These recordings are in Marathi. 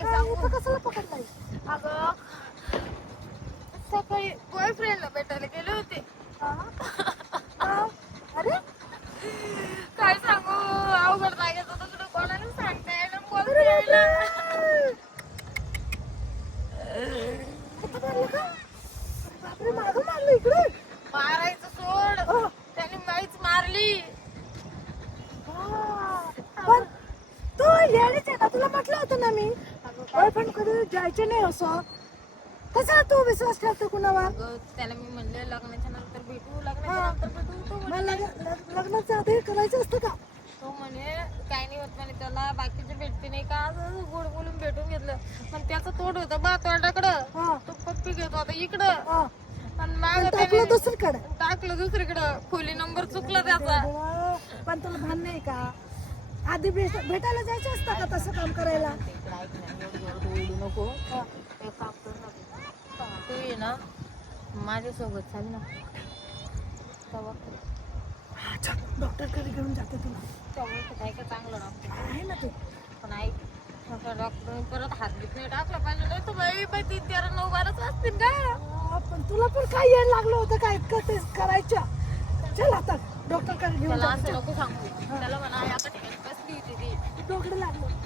काय सांगू इथं कशाला पकडलाय? अगं सकाळी बॉयफ्रेंडला भेटायला गेले होते. हा? का? अरे काय सांगू अवघड जागेचं दुसरं कोणाला सांगता येईना बोलता अरे येईना. बापरे! कुठं मारलं का? अरे बापरे, मागं मारलं इकडे. मारायचं सोड हा. त्याने माईच मारली. हा. पण तू येडीच आहे ना, तुला म्हटलं होतं ना मी बॉयफ्रेंड कधी जायचे नाही असं. कसा तू विश्वास ठेवतो कुणावर? अगं त्याला मी म्हणले लग्नाच्या नंतर भेटू हा. लग्नाच्या नंतर भेटू. तो मग म्हणे लग्नाचं आधी करायचं असतं का? तो म्हणे काय नाही होत म्हणे त्याला बाकीचे भेटते नाही का असं गोड बोलून भेटून घेतलं. पण त्याचं तोड होतं बा तोंडाकडं. हा. तो पप्पी घेतो आता इकडं हा. आणि पण मागं टाकलं त्याने दुसरीकडे. टाकलं दुसरीकडं. खोली नंबर चुकला त्याचा. पण तुला भान नाही का? आधी भेटायला जायचं असतं का तसं काम करायला? इकडं ऐक ना एवढं ओरडू नको. हा. एक काम कर ना तू ये ना माझ्यासोबत चाल ना तेव्हा हा, चल, डॉक्टरकडे घेऊन जाते तुला. तेव्हा काय का चांगलं डॉक्टर आहे ना तू. पण ऐक त्या डॉक्टरने परत हात बीत नाही टाकला पाहिजे नाही तर बाई 3-13-9-12 असतील का. पण तुला पण काय येण लागलं होतं का इतकं ते करायचं? चल आता डॉक्टरकडे घेऊन त्याला जाते. असं नको सांगू. त्याला म्हणा एका ठिकाणी बसली होती ती डोकडे लागलं.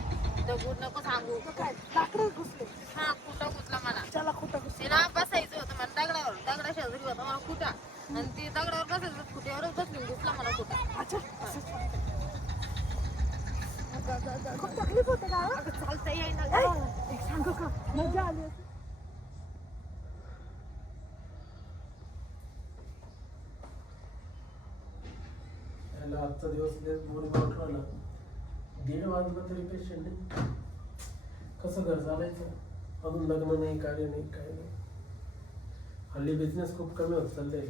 दगड नको सांगू. मग काय लाकडं घुसले. हा कुठं घुसला मला. चला खोटं घुसले. ते ना बसायचं होतं मला दगडावर दगडा शेजारी होता मला कुठा आणि ती दगडावर बसायचं खुट्यावरच बसली घुसला मला कुठा. अच्छा खूप तकलीफ होते का? अगं चालता येईना ऐ, गं. एक सांगू का? मजा आली होती. याला आजचा दिवस लय बोरिंग वाटू राहिला. 1:30 वाजलं तरी पेशंट नाही. कसं घर चालायचं? अजून लग्न नाही, कार्य नाही, काय नाही. हल्ली बिझनेस खूप कमी होत चाललंय.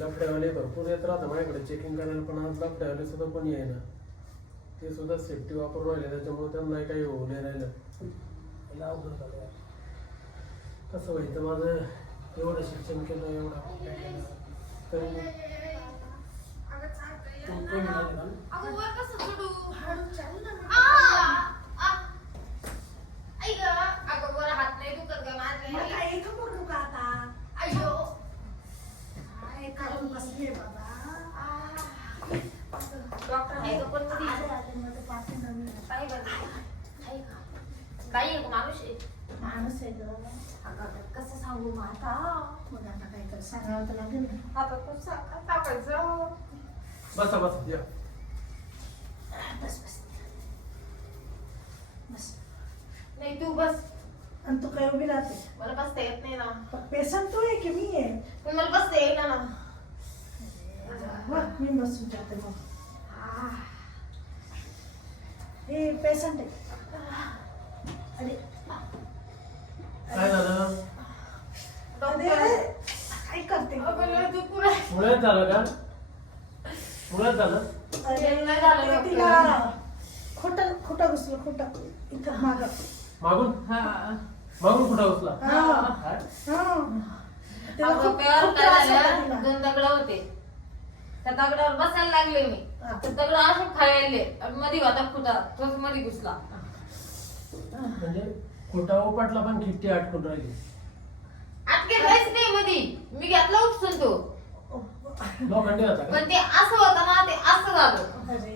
लफड्यावाले भरपूर येत राहतात माझ्याकडे चेकिंग करायला, पण आज लफड्यावाले सुद्धा कोणी येईना. ते सुद्धा सेफ्टी वापरून राहिले, त्याच्यामुळे त्यांना काही होऊ नाही राहिलं. याला अवघड झालं यार. कसं व्हायचं माझं? एवढं शिक्षण केलं, एवढं काय केलं तरी कमी झालं ना. अगं वर कसं चढू? आई गं, अगं वर हात नाही दुखत गं माझे. मग काय इथं बघू का आता? अय्यो. काय करून बसले बाबा? डॉक्टर आहे का पण मध्ये? आले, आले, माझं पाठी नवीन आहे. काय गं? आहे का? बाई आहे का माणूस आहे? माणूस आहे गं. अगं कसं सांगू मग आता? मग आता काय कर, सांगावं तर लागेल ना. आता खूप टाकायचं. बसा बसा या. बस बस बस. नाही तू बस. आणि तू काय उभी राहते? मला बसता येत नाही ना. पेशंट तू आहे की मी आहे? पण मला बसता येईना ना. बघ, मी बसून जाते मग. हे पेशंट आहे. अरे काय झालं? अरे, डॉक्टर काय करते? अगं लय दुखू राहिलं. मुळ्यात झालं का? मुळ्यात झालं? अरे नाही झालं ते डॉक्टर. तिला खोटं घुसलं, खोटं इथं मागं. मागून हा. मागून कुठं उचला? हा. काय? हा. तिला अगं खूप प्यावर खूप काय त्रास होता झालं? तिला. 2 दगड होते. त्या दगडावर बसायला लागले मी. हा. तर दगड असे खायले आणि मध्ये होता फुटा तोच मध्ये घुसला. म्हणजे कुठं उपटला पण खिट्टी अटकून राहिली. आटके काहीच नाही मध्ये. मी घेतला उपसून तो. लोखंडी होता का? पण ते असं होतं ना ते असं झालं. अरे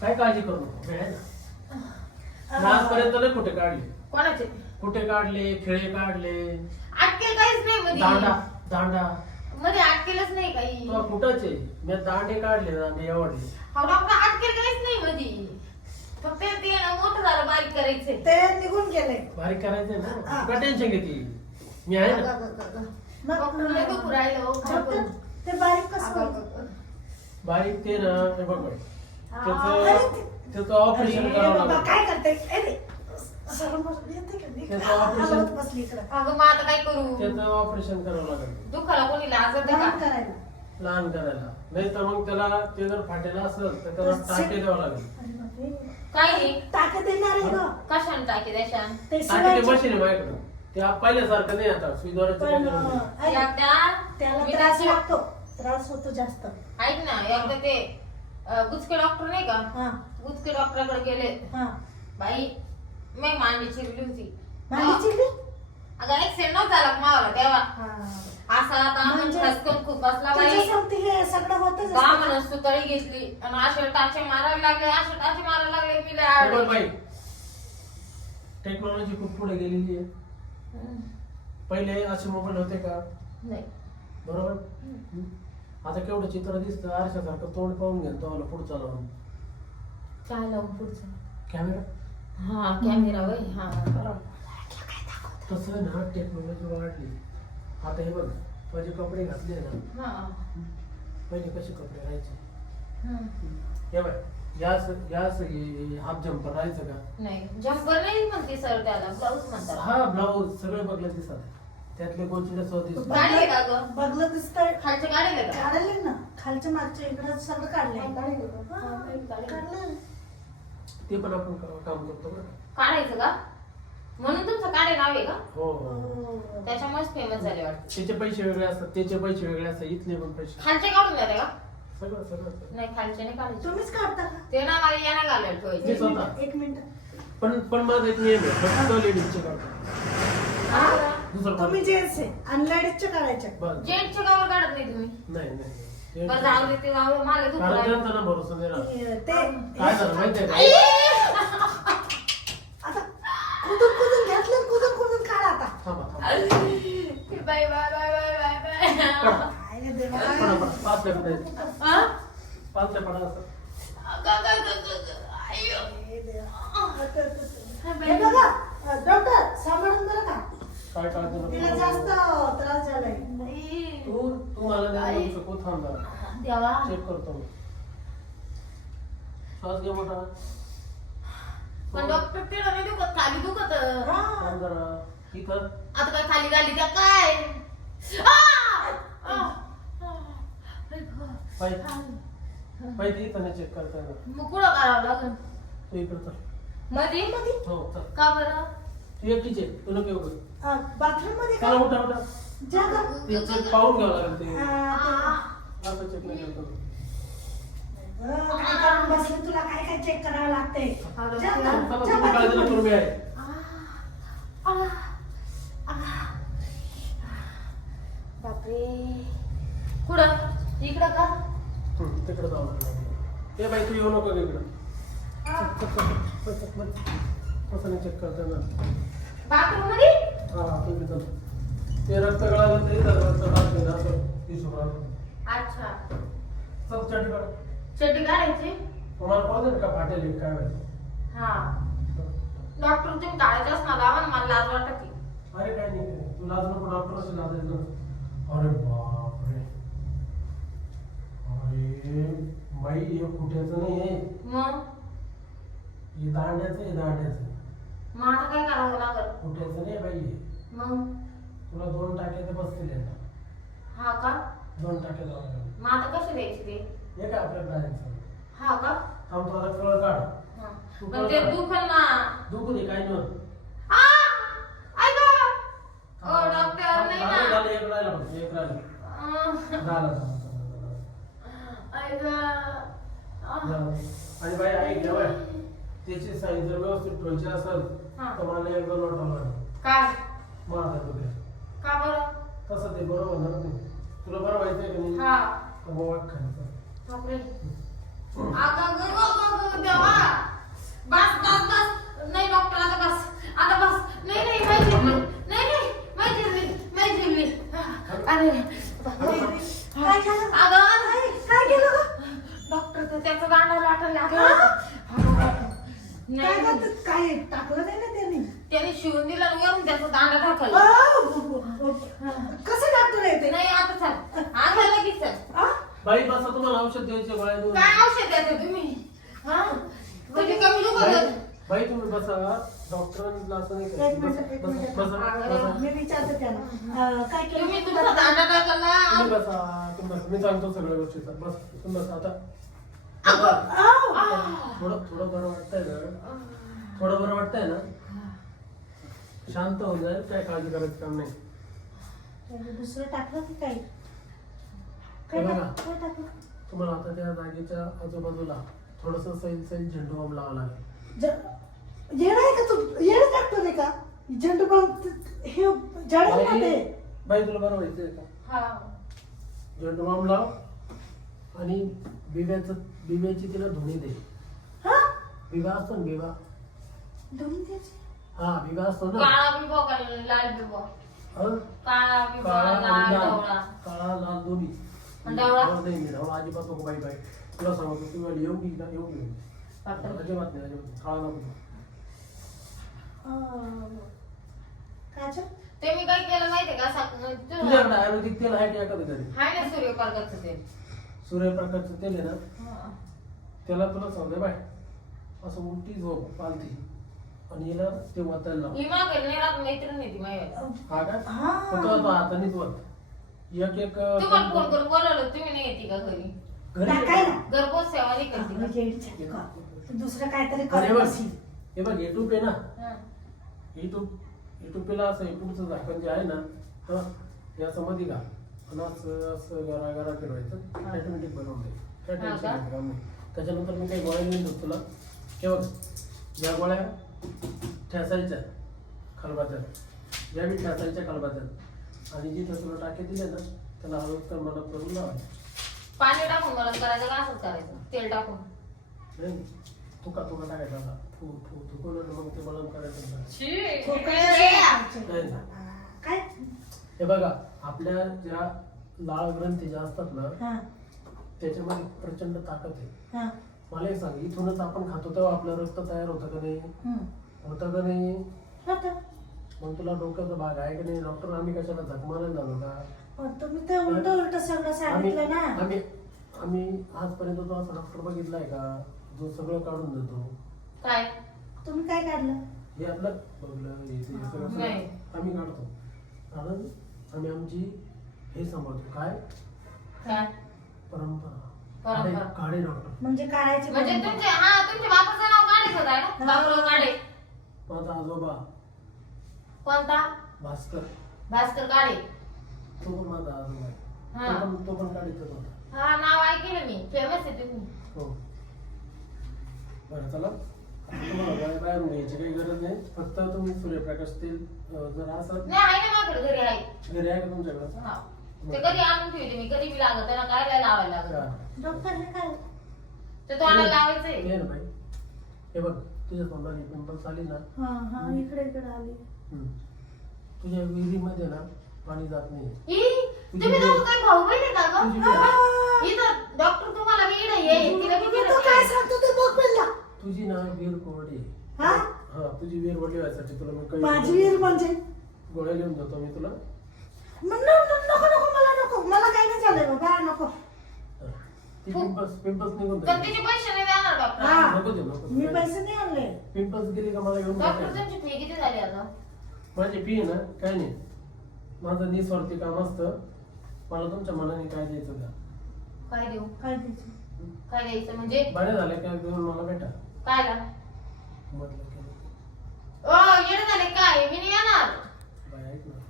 काय काळजी करू नको, वेळ आहे ना. आजपर्यंत लय कुठे काढले, कोणाचे? कुठे काढले, खेळे काढले, आटके काहीच नाही दांडा मध्ये. दांडा मध्ये आटकेलच नाही काही. तुला कुठंच आहे. मी दांडे काढले, दांडे एवढे. हा डॉक्टर आटकेल काहीच नाही मध्ये. फक्त ते ना मोठं झालं बारीक करायचंय. ते निघून गेले. भारी करायचंय हा. ना. का टेन्शन घेते? मी आहे ना. डॉक्टर लय दुखू राहिलं हो, काय डॉक्टर, करू? ते बारीक कसं अगं, होतं? अगं, अगं. बारीक ते ना, हे बघ बघ. अरे, त्याचं ऑपरेशन अरे करावं बाबा, लागेल. काय करते? अरे, शरम येते का? मी त्याचं का ऑपरेशन- आवाज बसली इकडं. अगं मग आता काय करू? त्याचं ऑपरेशन करावं लागेल. दुखाला कोणी लाजत लहान का? करायला. लहान करायला. नाही तर मग त्याला ते जर फाटेलं असेल तर त्याला टाके द्यावं लागेल. अरे बापरे. काय नाही. टाके देणार आहे गं. कशाने टाकी द्याशान? ते टाके शिवायचे. मशीन आहे माझ्याकडे. ते पहिल्यासारखं नाही आता. सुईद्वाराचं पण काही गरज नाही. ऐक, त्याला मी त्रास त्याची- लागतो. त्रास होतो जास्त. ऐक ना एकदा ते गुचके डॉक्टर नाही का? हा गुचके डॉक्टरकडे गेले. हा बाई मी मांडी चिरली होती. मांडी चिरली? अगं ऍक्सिडेंट नव्हता झाला का मावाला तेव्हा. हा. असा आता आपण म्हणजे खसकन खूप बसला बाई. तुझ्यासोबती हे सगळं होतच दहा असतं. म्हणून सुतळी घेतली आणि असे टाचे मारायला लागले, असे टाचे मारायला लागले मी लय हे बघ आडली. बाई, टेक्नॉलॉजी खूप पुढे गेलेली आहे. पहिले असे मोबाईल होते का? नाही. बरोबर. आता केवढं चित्र दिसतं आरशासारखं, तोंड पाहून घ्या तो पुढचा लावून काय लावून पुढचं? कॅमेरा. हा कॅमेरा वय. हा तसं ना टेक्नॉलॉजी वाढली. आता हे बघ, माझे कपडे घातले ना, हा. पहिले कसे कपडे राहायचे. हम्म. हे बघ, याच हाफ जम्पर राहायचं का? नाही जम्पर नाही म्हणते सर त्याला, ब्लाऊज म्हणतात. हा ब्लाऊज सगळे बघलं दिसत, त्यातले गोचिडे दिसत. गाडी आहे का गं? बघलं दिसतंय. खालच्या गाडीला का? काढले ना खालच्या मागच्या इकडं सगळं काढलंय. काढायचं ते पण आपण काम करतो बरं. का? म्हणून तुमचं काढे नाव आहे का? हो हो. हो. त्याच्यामुळेच फेमस झाले वाटतं. त्याचे पैसे वेगळे असतात, त्याचे पैसे वेगळे असतात, इथले पण पैसे खालचे काढून जाते का? सगळं सगळं. नाही खालचे नाही काढायचे. तुम्हीच काढता का? ते ना मला यांना घालायला मी ठेवायचे. स्वतः. एक मिनिट. पण माझा एक नियम आहे, फक्त लेडीजचे करतो. दुसरं तुम्ही कोण? जेंट्स आहे आणि लेडीजचे काढायचे. बस. जेंट्सचे कावर काढत नाही तुम्ही? नाही नाही. बरं जाऊ दे, ते जाऊ दे. मागे दुखू कारण लागलं. त्यांचा ना भरोसा नाही राहत. ते काय झालं माहितीये का? आता कुदून घेतलं, कुदून काढ आता. थांबा थांबा. Bye bye bye bye bye bye. काय रे देवा. पडा पडा. पाच ते पडा. हा? पाच ते पडा असं. अय्यो. हे देवा. हे बघा डॉक्टर सांभाळून बरं का. काय काळजी तिला नको. जास्त त्रास झालाय. तू मला नाही म्हणू शकू. थांब जरा. देवा. चेक करतो मी. श्वास घे मोठा. पण डॉक्टर तिला नाही दुखत, खाली दुखत. थांब जरा. इथं. आता काय खाली गाली त्या काय? पाहिजे इथं नाही चेक करता येणार. मग कुठं करावं लागेल? तू इकडं चल. मध्ये हो चल. का बरं? तू एकटीच आहे. तू नको येऊ. बाथरूम मध्ये चला का? उठा उठा. जागा. ते चेक पाहून घ्यावं लागेल ते. ते- असं चेक नाही करतो. काय करून बसले, तुला काय काय चेक करावं लागतंय. जा, चला, जा तुम्ही काळजी bathroom नको करू, मी आहे. बापरे. कुठं? इकडं का? तिकडे जाऊ लागलं. ए बाई तू येऊ नको इकडं. कसं नाही चेक करता येणार. बाथरूम मध्ये? हा तुम्ही चल. ते रक्त गळालं तरी रक्त काढते ना असं हिशोब राहतो. अच्छा. चल चटी काढ. चड्डी काढायची? तुम्हाला पाहू दे का फाटेल काय व्हायचं. हा. डॉक्टर तुम्ही काढायचं असणार लावा ना, मला लाज वाटत. अरे काय नाही, तू लाज नको. डॉक्टरशी लाज आहे ना. अरे बापरे. अरे बाई हे कुठ्याचं नाही आहे, मग हे दांड्याचं आहे. दांड्याचं मग आता काय करावं लागल? कुठ्याचं नाही बाई हे. मग तुला 2 टाके तर बसतील आता. हा का? 2 टाके जाऊ लागले. मग आता कसे द्यायचे ते? हे काय आपल्या प्राण्यांचं. हा का? थांब तुला कळ काढ. हा. तू पण ते कळ दुखल ना. दुखू दे काही नव्हतं. आ! ऐका! ओ डॉक्टर नाही ना. झालं एक राहिलं बघ. एक राहिलं. झालं. ऐका. झालं. आणि बाई ऐक ना बाई, त्याची साईज जर व्यवस्थित ठेवायची असेल हा. तर मला 1-2 लोटा लागेल. काय? माझा वगैरे का बरं? तसं ते बरोबर होणार नाही. तुला बरं व्हायचंय का नाही? हा. तर मग वाट खायचं. बापरे. आता गं देवा. बस बस बस. नाही डॉक्टर आता बस. आता बस. नाही नाही माहिती नाही माहिती. अरे काय झालं? अगं काय केलं गं? डॉक्टर तर त्याचं गांडा वाटायला काय नाही करतात? काय टाकलं नाही ना त्यांनी? त्याने शिवून दिला आणि वरून त्याचा दांडा टाकला. कसं टाकतो रे ते? नाही आता चल. आता लगेच चल. आ? बाई बसा, तुम्हाला औषध द्यायचे गोळ्या देऊन. काय औषध द्यायचं तुम्ही? हा? म्हणजे कमी दुखत. बाई तुम्ही बसा. डॉक्टरांना असं नाही एक करायचं. मिनिट, एक मिनिट. बसा, बसा. मी विचारते त्यांना. काय केलं? तुम्ही तुमचा दांडा टाकला. तुम्ही बसा. तुम्ही बसा. मी सांगतो सगळ्या गोष्टी. बस तुम्ही बसा आता. आऊ! थोडं बरं वाटतंय ना? थोडं बरं वाटतंय ना? शांत होऊन जाईल. काय काळजी करायचं काम नाही. त्यांनी दुसरं टाकलं की काय? हे बघा. काय टाकलं? तुम्हाला आता त्या जागेच्या आजूबाजूला थोडस सैल झेंडू बाम लावा लागेल. येणं आहे का तू? येणं डॉक्टर आहे का? झेंडू बाम हे जळमध्ये. बाई तुला बरं व्हायचंय का? हा झेंडू बाम लाव आणि बिब्याची तिला धुणी दे. हा? बिबा असतो ना बिबा. दोन्ही द्यायचे? हा बिबा असतो ना. काळा बिबो का लाल बिबो? हं? काळा बिबो काळा आणि लाल लाल. ढवळा. काळा लाल दोन्ही. आणि ढवळा? नाही नाही, ढवळा अजिबात नको बाई बाई. तुला सांगतो तुम्हाला येऊ की ना येऊ घेऊन. बापरे. अजिबात नाही अजिबात काळा नको. काजल? ते मी काय केलं माहितीये का तुझ्याकडे आयुर्वेदिक तेल आहे का एखादं घरी? हाय ना सूर्यप्रकाशचं ते. सूर्यप्रकाशचं तेल आहे ना, हा. त्याला तुला सांगते बाय असं उलटी झोप पालती आणि हिला ते वाचायला लाव. ही मागे नेरात मैत्रीण आहे ती माझी. हा का? हा. पण तो हातानेच वाच. एक तुम्हाला फोन करून बोलावलं तुम्ही नाही येते का घरी? काय ना? घरपोच सेवा नाही करते का? म्हणजे येडीच आहे का? तू दुसरं काहीतरी अरे करत बघ, असेल. हे बघ युट्यूब आहे ना, हा. युट्यूबला असं युट्यूबचं झाकण जे आहे ना, याचं मध्ये का आणि असं गरा गरा फिरवायचं, ऑटोमॅटिक बनवून दे. काय हा टेन्शन का? नाही काम नाही. त्याच्यानंतर मी काही गोळ्या लिहून देतो तुला. हे बघ, या गोळ्या ठेसायच्या खलबात्यात, या बी ठेसायच्या खलबात्यात आणि जिथं तुला टाके दिले ना त्याला हळूच तर मला करून लावायचं. पाणी टाकून गरम करायचं का असंच करायचं? तेल टाकून. नाही तुका टाकायचा आता थुकून मग ते बळण करायचं नाही. छी. तो काय? नाही. काय? हे बघा, आपल्या ज्या लाळ ग्रंथी ज्या असतात ना हा. त्याच्यामध्ये प्रचंड ताकद आहे. हा. मला एक सांग, इथूनच आपण खातो तेव्हा आपलं रक्त तयार होतं का नाही? हम्म. होतं का नाही? होतं. मग तुला डोक्याचा भाग आहे का नाही? डॉक्टर आम्ही कशाला झक मारायला झालो का? पण तुम्ही ते उलट सगळं सांगितलं ना. आम्ही आजपर्यंत तो असा डॉक्टर बघितलाय का जो सगळं काढून देतो? काय? तुम्ही काय काढलं? हे आपलं बघलं हे सगळं नाही. आम्ही काढतो, कारण आम्ही आमची हे सांभाळतो. काय? काय? परंपरा. काढे डॉक्टर. म्हणजे काढायचे म्हणजे बंद. तुमच्या बापाचं नाव काढेच होत आहे ना? बाबूराव काढे. माझा आजोबा कोणता? भास्कर, भास्कर काढे. तो पण माझा आजोबा आहे. हा. तो पण काढीतच होता. हा, नाव ऐकलं मी. फेमस आहे तुम्ही. हो. बरं चला, तुम्हाला गोळ्या बाहेरून घ्यायची काही गरज नाही. फक्त तुम्ही सूर्यप्रकाश तेल जर असं नाही, आहे ना माझ्याकडे घरी आहे. घरी आहे का तुमच्याकडं? हा. ते कधी आणून ठेवते मी. कधी बी लागत त्याला काय लावायला लागत. हा. डॉक्टर हे काय? ते तोंडाला लावायचंय. ते ना बाई, हे बघ तुझ्या तोंडाने पिंपल्स आली ना, हा हा इकडे आली. तुझ्या विहिरीमध्ये ना पाणी जात नाही. तुम्ही दोघं काय भाऊ बहीण आहे का गं? तुझी हा. इथं डॉक्टर तुम्हाला वेड आहे. तिला किती तू काय सांगतो ते बघ पहिला. तुझी ना विहीर कोरडी आहे. हा? हा, तुझी विहीर वडली व्हायसाठी तुला मी काही माझी विहीर म्हणजे गोळ्या लिहून देतो मी तुला. नको नको मला नको. मला काही नाही झालंय बाबा नको. हा. ती पिंपल्स निघून पण जाईल. तिचे पैसे नाही देणार डॉक्टर. हा. नको देऊ मी नको. पैसे नाही आणले. पिंपल्स गेली का मला घेऊन डॉक्टर जायचं. तुमची फी किती झाली आता? माझी फी ना काय नाही, माझं निस्वार्थी काम असतं. मला तुमच्या मनाने काय द्यायचं द्या. काय देऊ? काय द्यायचं? काय द्यायचं म्हणजे? बरे झाले काय देऊन मला भेटा. कायला? म्हटलं की येणं झाले काय? मी नाही येणार. बाई ऐक ना.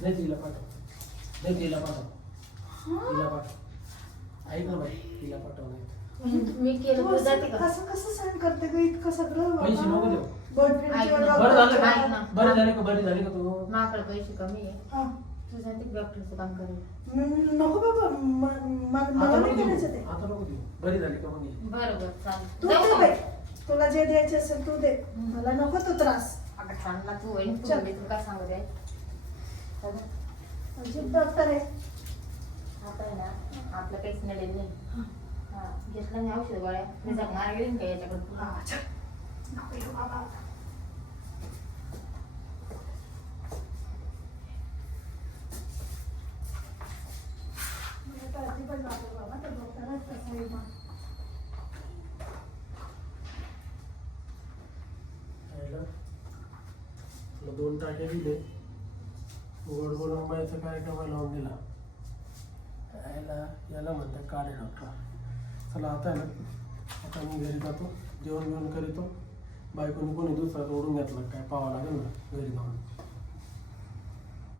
नाही तिला पाठव. नाही तिला पाठव. तिला पाठव. ऐक ना बाई, तिला पाठव नाही. मी केलं तू तर असं जाते का? कसं सहन करते ग इतकं सगळं पैसे नको देऊ. boyfriend ऐक किंवा ना. बरं झालं डॉक्टरचं का? ना. बरं झाले का? बरी झाली का तू? माझ्याकडे पैसे कमी आहे. हा. तू जाते डॉक्टरचं काम करेल. नको बाबा मला आता नाही नको करायचं देऊ. ते. आता नको देऊ. बरी झाली का मग ये. बरं बरं तू चालेल. दे जाऊ बाई. का? तुला जे द्यायचे असेल तू दे. मला नको तो त्रास. अगं सांग ना तू वहिनी, तू चल. मी तुला काय सांगू दे? अजिब डॉक्टर आहे. आता आहे ना आपलं काहीच मिळेल नाही. हा, घेतलं नाही औषध गोळ्या. मी जगणार गेली का याच्याकडे? हा, चल. नको येऊ बाबा. मला तर अजिबात नको बाबा, त्या डॉक्टरच तसा आहे बा. यायला तुला 2 टाके दिले, गोड गोड आंब्याचा कार्यक्रम लावून दिला. याला म्हणतात काढे डॉक्टर. चला आता आहे ना, आता मी घरी जातो, जेवण करीतो. बायकोने कोणी दुसरा ओढून घेतला काय पाहावं लागेल ना घरी जाऊन.